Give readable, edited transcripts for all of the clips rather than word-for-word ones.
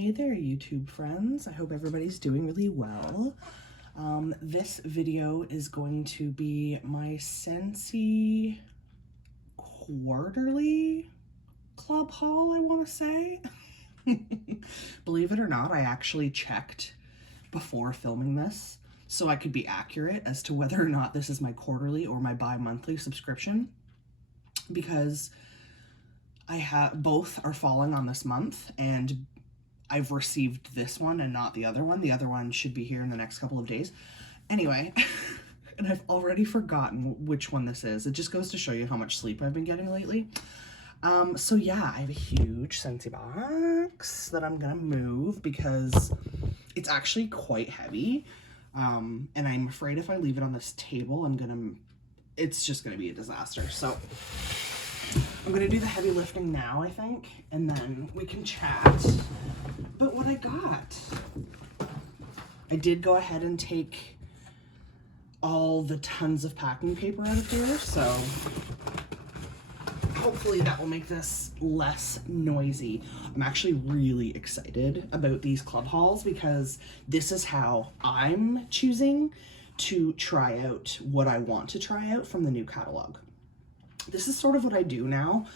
Hey there, YouTube friends. I hope everybody's doing really well. This video is going to be my Scentsy quarterly club haul, I want to say. Believe it or not, I actually checked before filming this so I could be accurate as to whether or not this is my quarterly or my bi-monthly subscription, because both are falling on this month, and I've received this one and not the other one. The other one should be here in the next couple of days. Anyway, and I've already forgotten which one this is. It just goes to show you how much sleep I've been getting lately. So yeah, I have a huge Scentsy box that I'm gonna move because it's actually quite heavy. And I'm afraid if I leave it on this table, it's just gonna be a disaster. So I'm gonna do the heavy lifting now, I think, and then we can chat. But what I got, I did go ahead and take all the tons of packing paper out of here, so hopefully that will make this less noisy. I'm actually really excited about these club hauls because this is how I'm choosing to try out what I want to try out from the new catalog. This is sort of what I do now.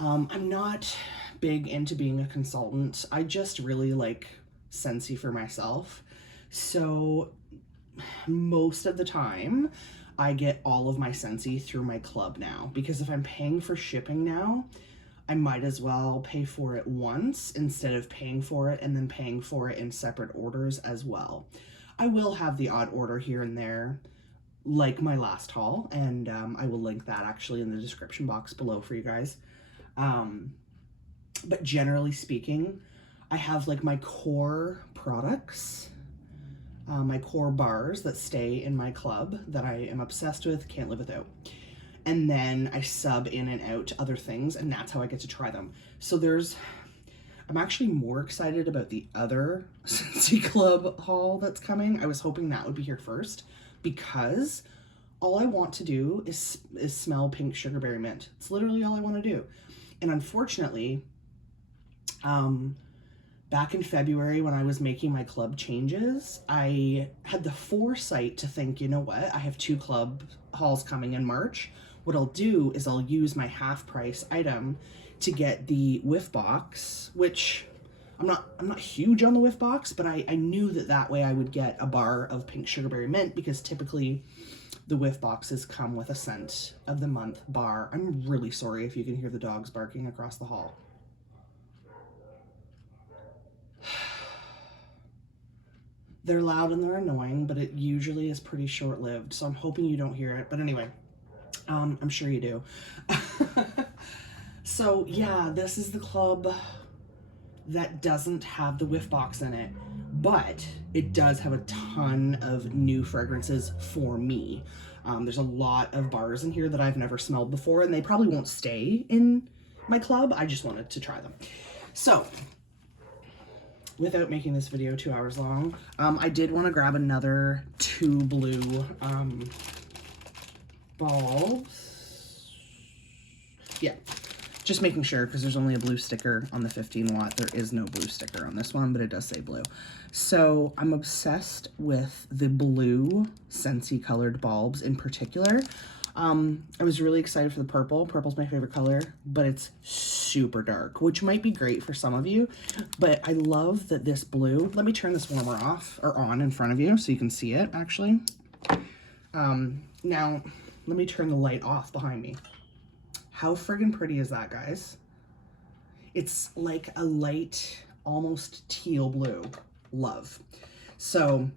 I'm not big into being a consultant. I just really like Scentsy for myself. So most of the time I get all of my Scentsy through my club now, because if I'm paying for shipping now, I might as well pay for it once instead of paying for it and then paying for it in separate orders as well. I will have the odd order here and there, like my last haul, and I will link that actually in the description box below for you guys. But generally speaking, I have like my core products, my core bars that stay in my club that I am obsessed with, can't live without. And then I sub in and out other things, and that's how I get to try them. So I'm actually more excited about the other Scentsy Club haul that's coming. I was hoping that would be here first, because all I want to do is smell pink sugarberry mint. It's literally all I want to do. And unfortunately, back in February when I was making my club changes, I had the foresight to think, you know what, I have 2 club hauls coming in March. What I'll do is I'll use my half price item to get the whiff box, which I'm not huge on the whiff box, but I knew that way I would get a bar of pink sugarberry mint, because typically the whiff boxes come with a scent of the month bar. I'm really sorry if you can hear the dogs barking across the hall. They're loud and they're annoying, but it usually is pretty short-lived, so I'm hoping you don't hear it. But anyway, I'm sure you do. So yeah, this is the club that doesn't have the whiff box in it, but it does have a ton of new fragrances for me. There's a lot of bars in here that I've never smelled before, and they probably won't stay in my club. I just wanted to try them. So without making this video 2 hours long, I did want to grab another 2 blue bulbs. Yeah, just making sure, because there's only a blue sticker on the 15 watt. There is no blue sticker on this one, but it does say blue. So I'm obsessed with the blue Scentsy colored bulbs in particular. I was really excited for the purple. Purple's my favorite color, but it's super dark, which might be great for some of you. But I love that this blue, let me turn this warmer off or on in front of you so you can see it actually. Now let me turn the light off behind me. How friggin' pretty is that, guys? It's like a light, almost teal blue. Love. So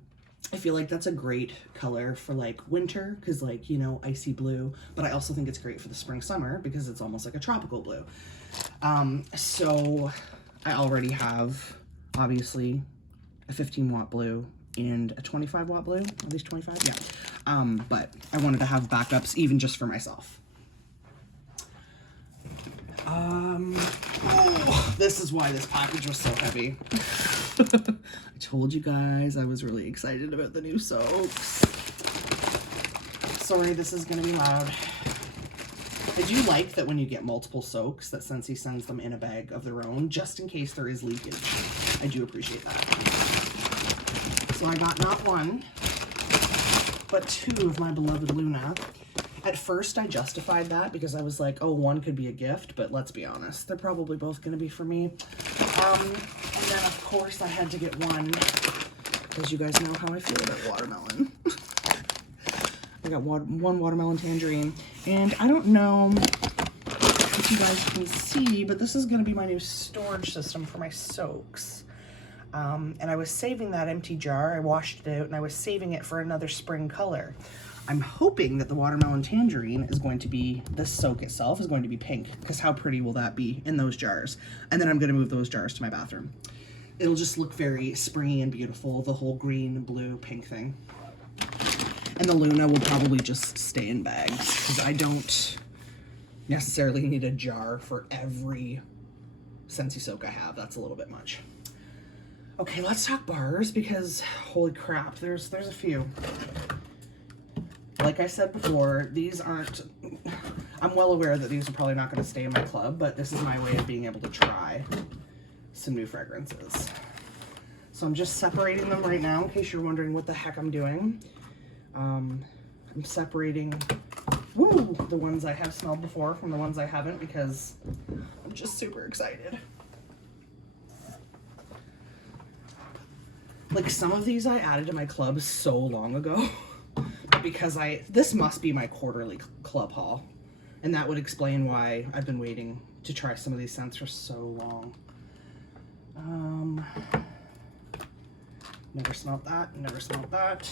I feel like that's a great color for like winter, because like, you know, icy blue, but I also think it's great for the spring summer because it's almost like a tropical blue. So I already have obviously a 15 watt blue and a 25 watt blue, at least 25, yeah. But I wanted to have backups even just for myself. Oh, this is why this package was so heavy. I told you guys I was really excited about the new soaps. Sorry, this is gonna be loud. I do like that when you get multiple soaks that Scentsy sends them in a bag of their own, just in case there is leakage. I do appreciate that. So I got not one, but two of my beloved Luna. At first I justified that because I was like, oh, one could be a gift, but let's be honest, they're probably both going to be for me. And then of course I had to get one, because you guys know how I feel about watermelon. I got one watermelon tangerine, and I don't know if you guys can see, but this is going to be my new storage system for my soaks. And I was saving that empty jar. I washed it out, and I was saving it for another spring color. I'm hoping that the watermelon tangerine is going to be, the soak itself is going to be pink, because how pretty will that be in those jars? And then I'm going to move those jars to my bathroom. It'll just look very springy and beautiful, the whole green, blue, pink thing. And the Luna will probably just stay in bags, because I don't necessarily need a jar for every Scentsy soak I have. That's a little bit much. Okay, let's talk bars, because holy crap, there's a few. Like I said before, these aren't, I'm well aware that these are probably not going to stay in my club, but this is my way of being able to try some new fragrances. So I'm just separating them right now in case you're wondering what the heck I'm doing. I'm separating, the ones I have smelled before from the ones I haven't, because I'm just super excited. Like, some of these I added to my club so long ago because this must be my quarterly club haul, and that would explain why I've been waiting to try some of these scents for so long. Never smelled that, never smelled that.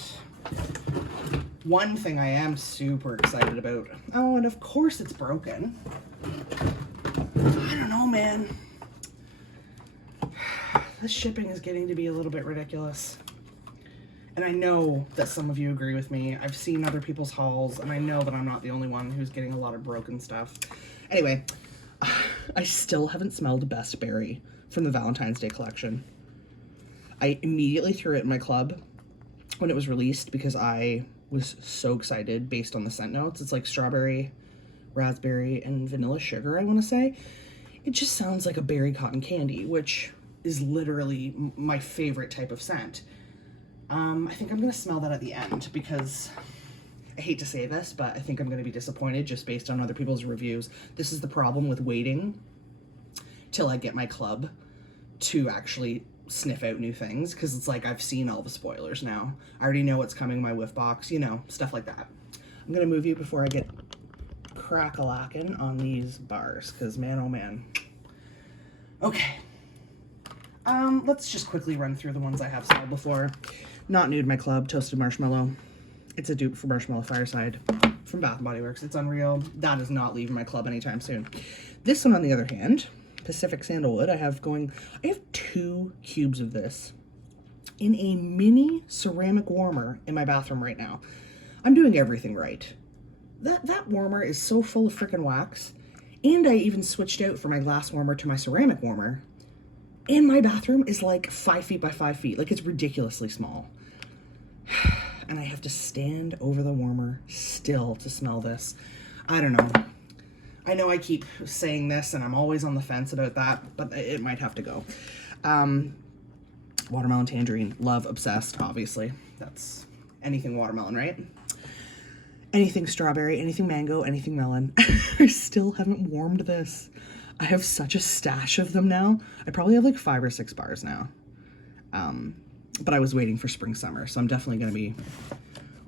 One thing I am super excited about, oh, and of course it's broken. I don't know, man. This shipping is getting to be a little bit ridiculous. And I know that some of you agree with me. I've seen other people's hauls, and I know that I'm not the only one who's getting a lot of broken stuff. Anyway, I still haven't smelled Best Berry from the Valentine's Day collection. I immediately threw it in my club when it was released because I was so excited based on the scent notes. It's like strawberry, raspberry, and vanilla sugar, I want to say. It just sounds like a berry cotton candy, which is literally my favorite type of scent. I think I'm going to smell that at the end, because I hate to say this, but I think I'm going to be disappointed just based on other people's reviews. This is the problem with waiting till I get my club to actually sniff out new things, because it's like I've seen all the spoilers now. I already know what's coming in my whiff box, you know, stuff like that. I'm going to move you before I get crack-a-lackin' on these bars, because man, oh man. Okay. Let's just quickly run through the ones I have smelled before. Not new to my club, Toasted Marshmallow. It's a dupe for Marshmallow Fireside from Bath & Body Works. It's unreal. That is not leaving my club anytime soon. This one, on the other hand, Pacific Sandalwood, I have 2 cubes of this in a mini ceramic warmer in my bathroom right now. I'm doing everything right. That warmer is so full of freaking wax, and I even switched out from my glass warmer to my ceramic warmer. And my bathroom is like 5 feet by 5 feet. Like, it's ridiculously small. And I have to stand over the warmer still to smell this. I don't know. I know I keep saying this and I'm always on the fence about that, but it might have to go. Watermelon tangerine. Love, obsessed, obviously. That's anything watermelon, right? Anything strawberry, anything mango, anything melon. I still haven't warmed this. I have such a stash of them now. I probably have like 5 or 6 bars now. But I was waiting for spring, summer, so I'm definitely going to be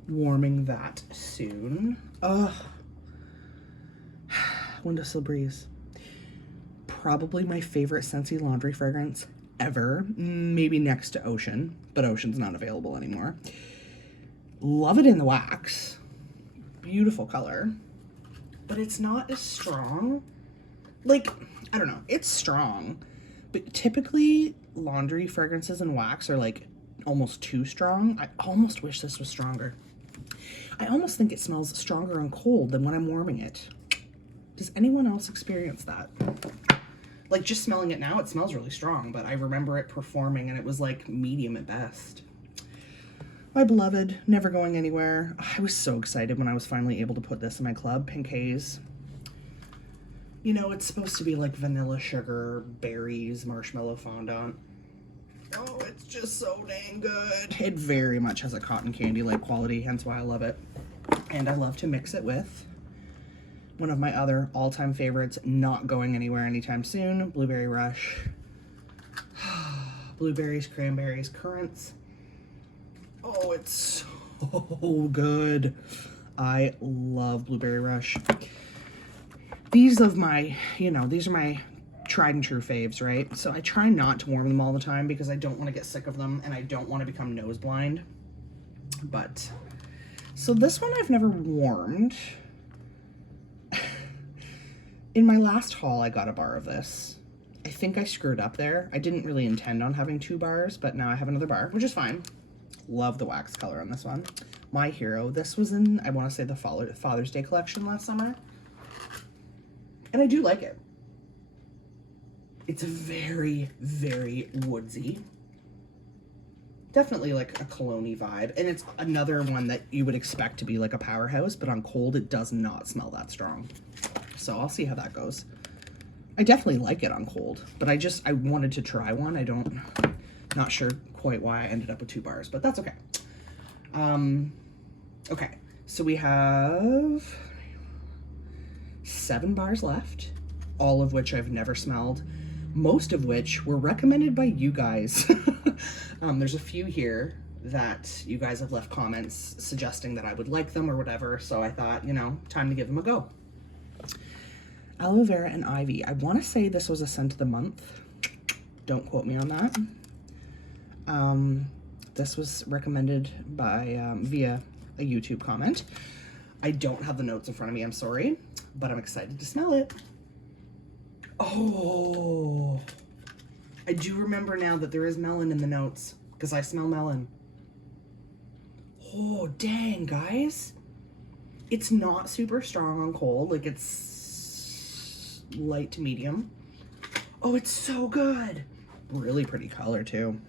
warming that soon. Windowsill Breeze. Probably my favorite Scentsy laundry fragrance ever. Maybe next to Ocean, but Ocean's not available anymore. Love it in the wax. Beautiful color. But it's not as strong. Like, I don't know, it's strong, but typically laundry fragrances and wax are like almost too strong. I almost wish this was stronger. I almost think it smells stronger on cold than when I'm warming it. Does anyone else experience that? Like, just smelling it now, it smells really strong, but I remember it performing and it was like medium at best. My beloved, never going anywhere. I was so excited when I was finally able to put this in my club, Pink Haze. You know, it's supposed to be like vanilla sugar, berries, marshmallow fondant. Oh, it's just so dang good. It very much has a cotton candy-like quality, hence why I love it. And I love to mix it with one of my other all-time favorites, not going anywhere anytime soon, Blueberry Rush. Blueberries, cranberries, currants. Oh, it's so good. I love Blueberry Rush. These are my tried and true faves, right? So I try not to warm them all the time because I don't want to get sick of them and I don't want to become nose blind. But, so this one I've never warmed. In my last haul, I got a bar of this. I think I screwed up there. I didn't really intend on having 2 bars, but now I have another bar, which is fine. Love the wax color on this one. My hero. This was in, I want to say, the Father's Day collection last summer. And I do like it. It's very, very woodsy. Definitely like a cologne-y vibe. And it's another one that you would expect to be like a powerhouse, but on cold, it does not smell that strong. So I'll see how that goes. I definitely like it on cold, but I wanted to try one. Not sure quite why I ended up with 2 bars, but that's okay. Okay, so we have 7 bars left, all of which I've never smelled, most of which were recommended by you guys. There's a few here that you guys have left comments suggesting that I would like them or whatever, so I thought, you know, time to give them a go. Aloe vera and ivy. I want to say this was a scent of the month. Don't quote me on that. This was recommended by via a YouTube comment. I don't have the notes in front of me, I'm sorry, but I'm excited to smell it. Oh, I do remember now that there is melon in the notes because I smell melon. Oh, dang, guys. It's not super strong on cold, like it's light to medium. Oh, it's so good. Really pretty color too.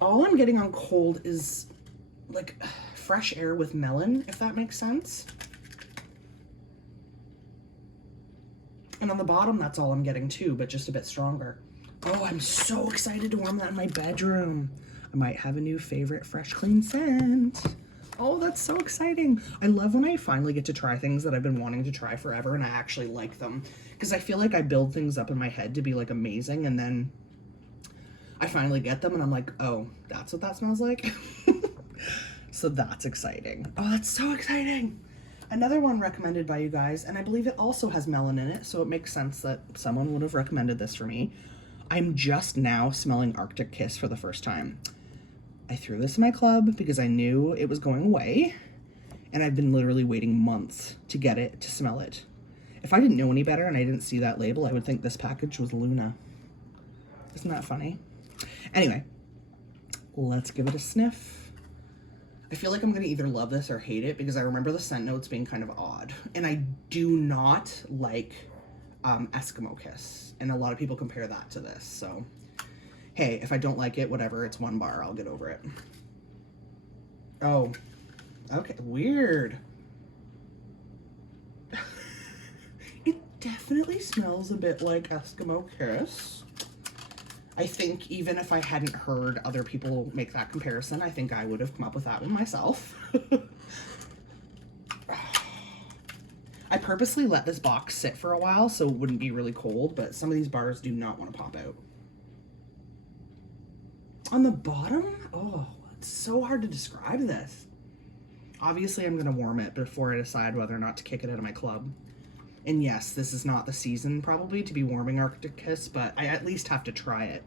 All I'm getting on cold is like fresh air with melon, if that makes sense. And on the bottom, that's all I'm getting too, but just a bit stronger. Oh, I'm so excited to warm that in my bedroom. I might have a new favorite fresh, clean scent. Oh, that's so exciting. I love when I finally get to try things that I've been wanting to try forever and I actually like them. Because I feel like I build things up in my head to be like amazing and then I finally get them and I'm like, oh, that's what that smells like? So that's exciting. Oh, that's so exciting. Another one recommended by you guys, and I believe it also has melon in it, so it makes sense that someone would have recommended this for me. I'm just now smelling Arctic Kiss for the first time. I threw this in my club because I knew it was going away, and I've been literally waiting months to get it, to smell it. If I didn't know any better and I didn't see that label, I would think this package was Luna. Isn't that funny? Anyway, let's give it a sniff. I feel like I'm going to either love this or hate it because I remember the scent notes being kind of odd. And I do not like Eskimo Kiss. And a lot of people compare that to this. So, hey, if I don't like it, whatever, it's 1 bar. I'll get over it. Oh, okay, weird. It definitely smells a bit like Eskimo Kiss. I think even if I hadn't heard other people make that comparison, I think I would have come up with that one myself. I purposely let this box sit for a while so it wouldn't be really cold, but some of these bars do not want to pop out. On the bottom, oh, it's so hard to describe this. Obviously, I'm going to warm it before I decide whether or not to kick it out of my club. And yes, this is not the season probably to be warming Arctic Kiss, but I at least have to try it.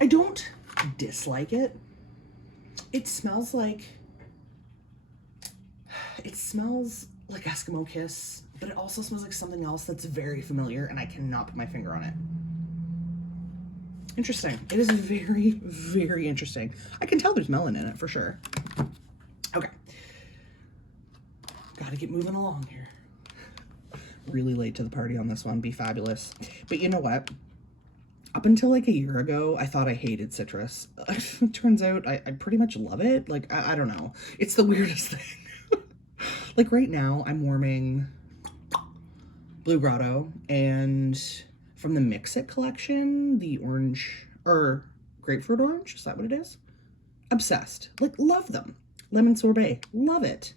I don't dislike it. It smells like Eskimo Kiss, but it also smells like something else that's very familiar and I cannot put my finger on it. Interesting. It is very, very interesting. I can tell there's melon in it for sure. Okay. Gotta get moving along here. Really late to the party on this one. Be fabulous. But you know what? Up until like a year ago, I thought I hated citrus. It turns out I pretty much love it. Like, I don't know. It's the weirdest thing. Like right now I'm warming Blue Grotto, and from the Mix It collection, the orange, or grapefruit orange, is that what it is? Obsessed. Like, love them. Lemon sorbet, love it.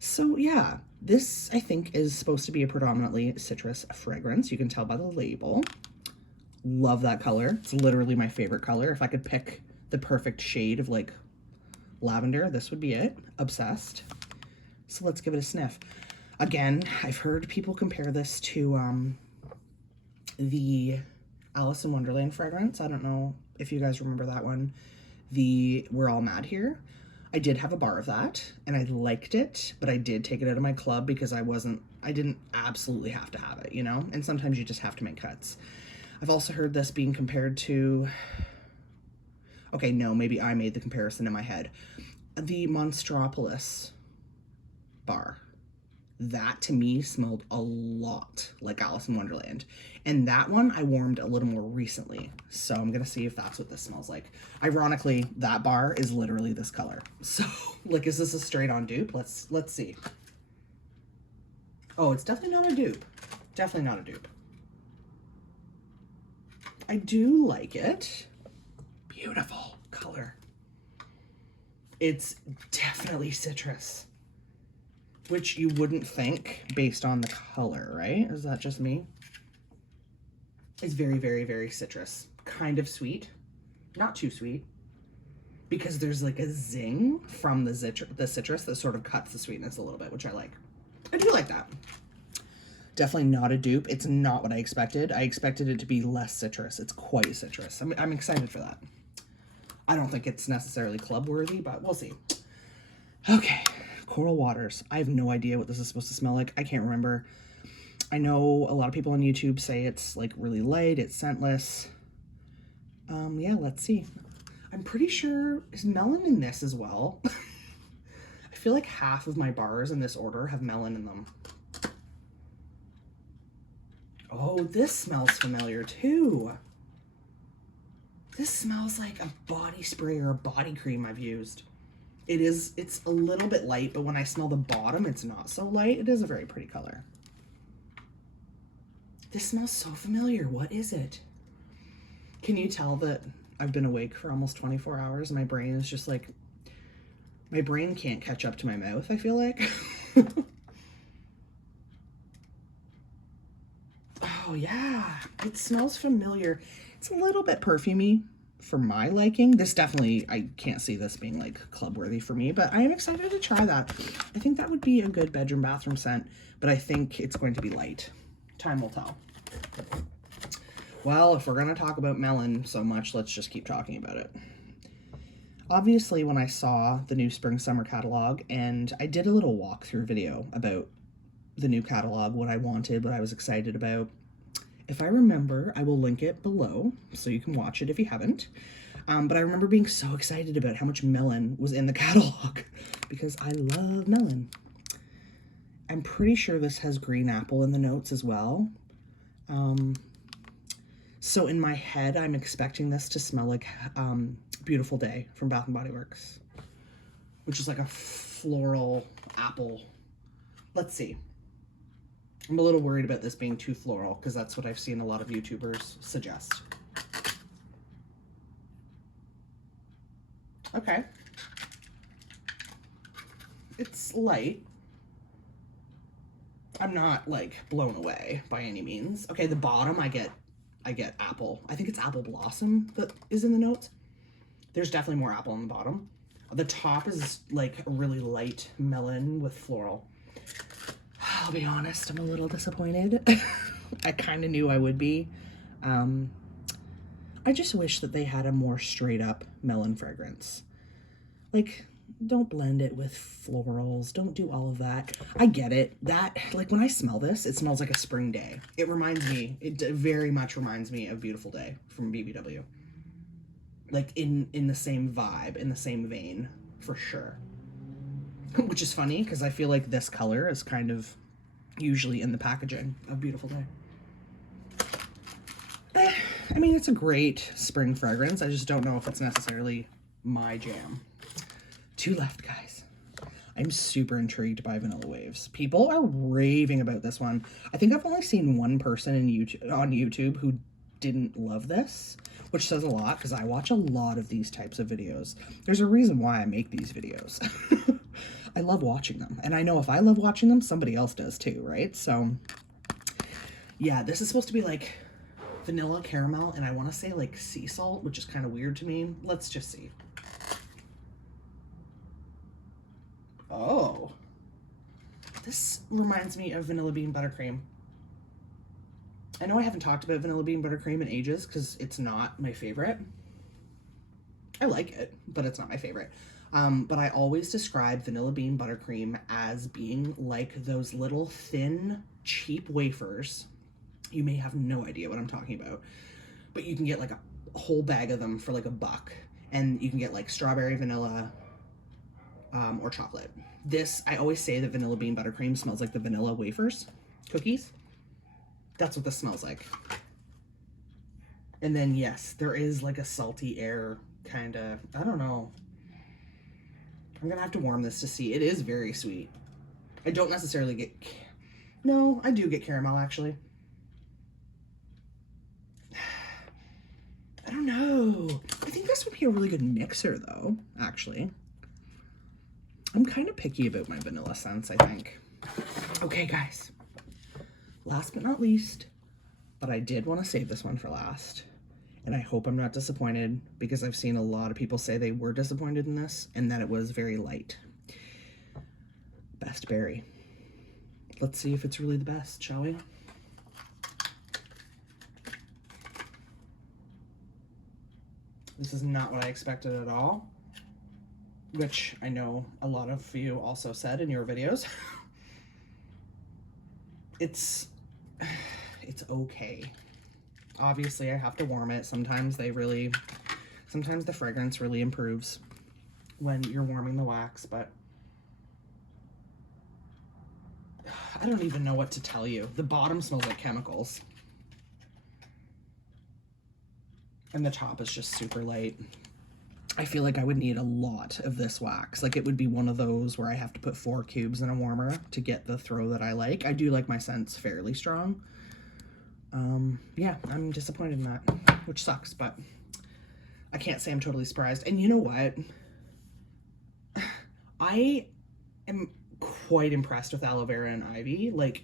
So yeah, this I think is supposed to be a predominantly citrus fragrance. You can tell by the label. Love that color. It's literally my favorite color. If I could pick the perfect shade of like lavender, this would be it. Obsessed. So let's give it a sniff. Again, I've heard people compare this to the Alice in Wonderland fragrance. I don't know if you guys remember that one. The We're All Mad Here. I did have a bar of that and I liked it, but I did take it out of my club because I didn't absolutely have to have it, you know? And sometimes you just have to make cuts. I've also heard this being compared to, okay, no, maybe I made the comparison in my head. The Monstropolis bar. That to me smelled a lot like Alice in Wonderland. And that one I warmed a little more recently. So I'm gonna see if that's what this smells like. Ironically, that bar is literally this color. So like, is this a straight on dupe? Let's see. Oh, it's definitely not a dupe. Definitely not a dupe. I do like it. Beautiful color. It's definitely citrus, which you wouldn't think based on the color, right? Is that just me? It's very, very, very citrus. Kind of sweet. Not too sweet. Because there's like a zing from the citrus that sort of cuts the sweetness a little bit, which I like. I do like that. Definitely not a dupe. It's not what I expected. I expected it to be less citrus. It's quite citrus. I'm excited for that. I don't think it's necessarily club worthy, but we'll see. Okay. Coral Waters. I have no idea what this is supposed to smell like. I can't remember. I know a lot of people on YouTube say it's like really light, it's scentless. Yeah, let's see. I'm pretty sure, is melon in this as well? I feel like half of my bars in this order have melon in them. Oh, this smells familiar too. This smells like a body spray or a body cream I've used. It's a little bit light, but when I smell the bottom, it's not so light. It is a very pretty color. This smells so familiar. What is it? Can you tell that I've been awake for almost 24 hours and my brain is just like, my brain can't catch up to my mouth, I feel like. Oh yeah, it smells familiar. It's a little bit perfumey for my liking. This definitely, I can't see this being like club worthy for me, but I am excited to try that. I think that would be a good bedroom bathroom scent, but I think it's going to be light. Time will tell. Well, if we're going to talk about melon so much, let's just keep talking about it. Obviously, when I saw the new spring summer catalog, and I did a little walkthrough video about the new catalog, what I wanted, what I was excited about. If I remember, I will link it below so you can watch it if you haven't. But I remember being so excited about how much melon was in the catalog because I love melon. I'm pretty sure this has green apple in the notes as well. So in my head, I'm expecting this to smell like Beautiful Day from Bath & Body Works, which is like a floral apple. Let's see. I'm a little worried about this being too floral because that's what I've seen a lot of YouTubers suggest. Okay. It's light. I'm not like blown away by any means. Okay, the bottom I get apple. I think it's apple blossom that is in the notes. There's definitely more apple on the bottom. The top is like a really light melon with floral. I'll be honest, I'm a little disappointed. I kind of knew I would be. I just wish that they had a more straight up melon fragrance. Like, don't blend it with florals. Don't do all of that. I get it. That, like, when I smell this, it smells like a spring day. It very much reminds me of Beautiful Day from BBW. Like, in the same vibe, in the same vein, for sure. Which is funny, because I feel like this color is kind of usually in the packaging of Beautiful Day. I mean, it's a great spring fragrance. I just don't know if it's necessarily my jam. 2 left, guys. I'm super intrigued by Vanilla Waves. People are raving about this one. I think I've only seen one person on YouTube who didn't love this, which says a lot because I watch a lot of these types of videos. There's a reason why I make these videos. I love watching them. And I know if I love watching them, somebody else does too, right? So yeah, this is supposed to be like vanilla caramel, and I want to say like sea salt, which is kind of weird to me. Let's just see. Oh, this reminds me of vanilla bean buttercream. I know I haven't talked about vanilla bean buttercream in ages because it's not my favorite. I like it, but it's not my favorite. But I always describe vanilla bean buttercream as being like those little thin, cheap wafers. You may have no idea what I'm talking about, but you can get like a whole bag of them for like $1, and you can get like strawberry, vanilla, or chocolate. This, I always say that vanilla bean buttercream smells like the vanilla wafers, cookies. That's what this smells like. And then yes, there is like a salty air kind of, I don't know. I'm gonna have to warm this to see. It is very sweet. I don't necessarily get, no, I do get caramel actually. I don't know. I think this would be a really good mixer though, actually. I'm kind of picky about my vanilla scents, I think. Okay, guys. Last but not least, but I did want to save this one for last. And I hope I'm not disappointed because I've seen a lot of people say they were disappointed in this and that it was very light. Best Berry. Let's see if it's really the best, shall we? This is not what I expected at all, which I know a lot of you also said in your videos. It's okay. Obviously I have to warm it. Sometimes the fragrance really improves when you're warming the wax, but I don't even know what to tell you. The bottom smells like chemicals. And the top is just super light. I feel like I would need a lot of this wax. Like it would be one of those where I have to put 4 cubes in a warmer to get the throw that I like. I do like my scents fairly strong. Yeah, I'm disappointed in that, which sucks, but I can't say I'm totally surprised. And you know what? I am quite impressed with aloe vera and ivy. Like,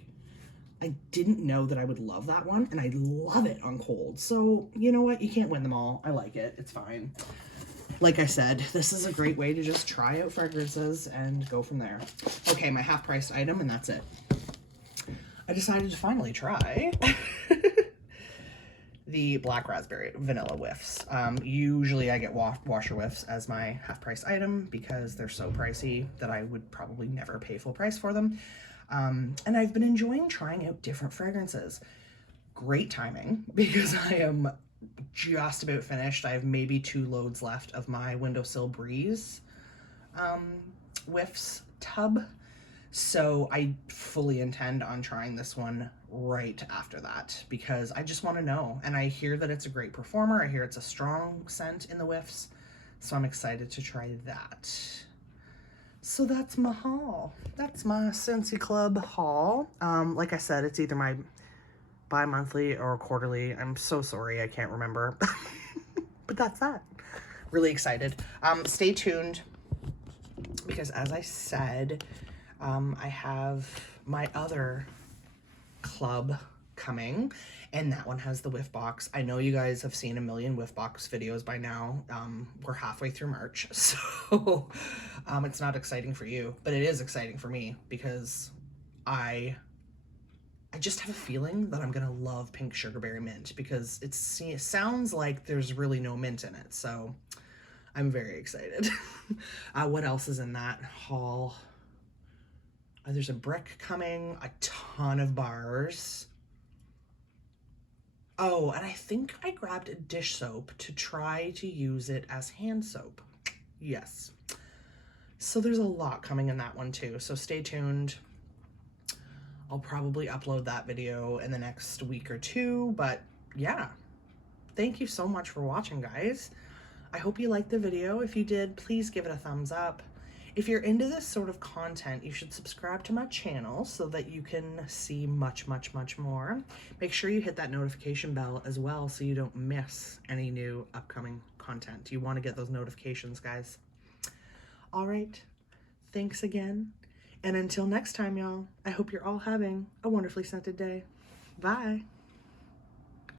I didn't know that I would love that one, and I love it on cold. So, you know what? You can't win them all. I like it. It's fine. Like I said, this is a great way to just try out fragrances and go from there. Okay, my half-priced item, and that's it. I decided to finally try the Black Raspberry Vanilla Whiffs. Usually I get washer whiffs as my half-price item because they're so pricey that I would probably never pay full price for them. And I've been enjoying trying out different fragrances. Great timing because I am just about finished. I have maybe 2 loads left of my Windowsill Breeze whiffs tub. So I fully intend on trying this one right after that because I just want to know. And I hear that it's a great performer. I hear it's a strong scent in the whiffs. So I'm excited to try that. So that's my haul. That's my Scentsy Club haul. Like I said, it's either my bi-monthly or quarterly. I'm so sorry, I can't remember. But that's that. Really excited. Stay tuned because as I said, I have my other club coming, and that one has the whiff box. I know you guys have seen a million whiff box videos by now. We're halfway through March, so it's not exciting for you, but it is exciting for me because I just have a feeling that I'm gonna love pink sugarberry mint because it sounds like there's really no mint in it, so I'm very excited. What else is in that haul? There's a brick coming, a ton of bars. Oh, and I think I grabbed a dish soap to try to use it as hand soap. Yes. So there's a lot coming in that one too, so stay tuned. I'll probably upload that video in the next week or 2, but yeah. Thank you so much for watching, guys. I hope you liked the video. If you did, please give it a thumbs up. If you're into this sort of content, you should subscribe to my channel so that you can see much, much, much more. Make sure you hit that notification bell as well so you don't miss any new upcoming content. You want to get those notifications, guys. All right. Thanks again. And until next time, y'all, I hope you're all having a wonderfully scented day. Bye.